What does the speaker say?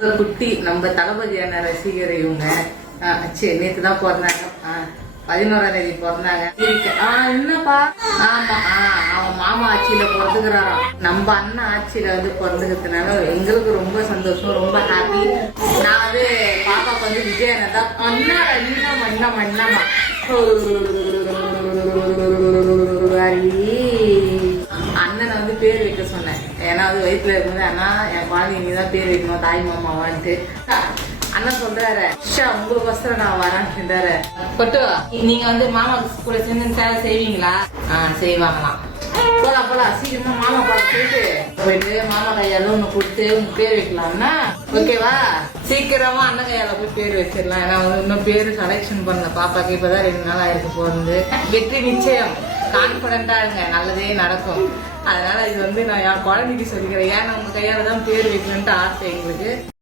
குட்டி நம்ம தளபதியான ரசிகர் இவங்க. சரி, நேற்று தான் பிறந்தாங்க. 11ஆம் தேதி பிறந்தாங்க. என்னப்பா? ஆமா, அவன் மாமா ஆட்சியில பிறந்துக்கிறாராம். நம்ம அண்ணன் ஆட்சியில வந்து பிறந்துக்கிறதுனால எங்களுக்கு ரொம்ப சந்தோஷம், ரொம்ப ஹாப்பி. நான் வந்து பாப்பாக்கு வந்து விஜயனை தான் என்னமா அண்ணனை வந்து பேர் வைக்க சொன்னேன். ஏன்னா அது வயிற்றுல இருக்கும்போது அண்ணா என் குழந்தை நீதான் பேர் வைக்கணும், தாய் மாமாவான்ட்டு. அண்ணன் சொல்றாரு, உங்களுக்கோசரம் நான் வரேன்றாரு. கொட்டு, நீங்க வந்து மாமா கூட சேர்ந்து சேவை செய்வீங்களா? செய்வாங்களாம். போலாம் சீக்கிரமா மாமா போயிட்டு மாமா கையால ஒண்ணு கொடுத்து உங்க பேர் வைக்கலாம்னா ஓகேவா? சீக்கிரமா அண்ணன் கையால போய் பேர் வச்சிடலாம். ஏன்னா வந்து இன்னும் பேரு செலக்ஷன் பண்ணல பாப்பாக்கு. இப்பதான் 2 நாள் ஆயிருக்கு போறது. வெற்றி நிச்சயம். கான்பிடண்டா இருங்க, நல்லதே நடக்கும். அதனால இது வந்து நான் என் குழந்தைக்கு சொல்லிக்கிறேன். ஏன்னா உங்க கையால தான் பேர் வைக்கணும்ட்டு ஆசை எங்களுக்கு.